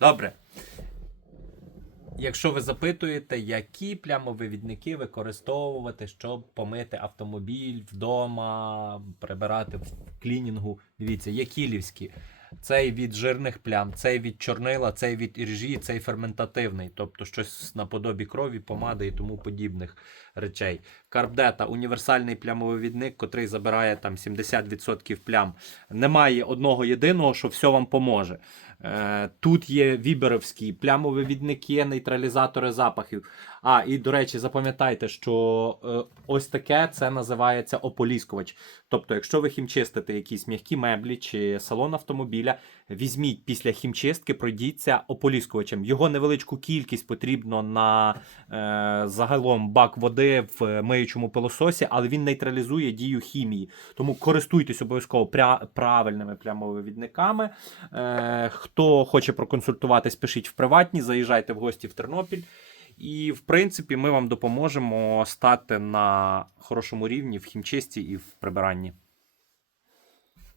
Добре. Якщо ви запитуєте, які плямовивідники використовувати, щоб помити автомобіль вдома, прибирати в клінінгу, дивіться, є кілівські. Цей від жирних плям, цей від чорнила, цей від іржі, цей ферментативний, тобто щось наподобі крові, помади і тому подібних речей. Карбдета універсальний плямовивідник, котрий забирає там 70% плям. Немає одного єдиного, що все вам поможе. Е, Тут є віберовські плямовивідники, нейтралізатори запахів. А, і до речі, запам'ятайте, що е, ось таке це називається ополіскувач. Тобто, якщо ви хімчистите якісь м'які меблі чи салон автомобіля, візьміть після хімчистки, пройдіться ополіскувачем. Його невеличку кількість потрібно на е, загалом бак води в миючому пилососі, але він нейтралізує дію хімії. Тому користуйтесь обов'язково правильними плямовивідниками. Е, хто хоче проконсультуватись, пишіть в приватні, заїжджайте в гості в Тернопіль. І, в принципі, ми вам допоможемо стати на хорошому рівні в хімчисті і в прибиранні.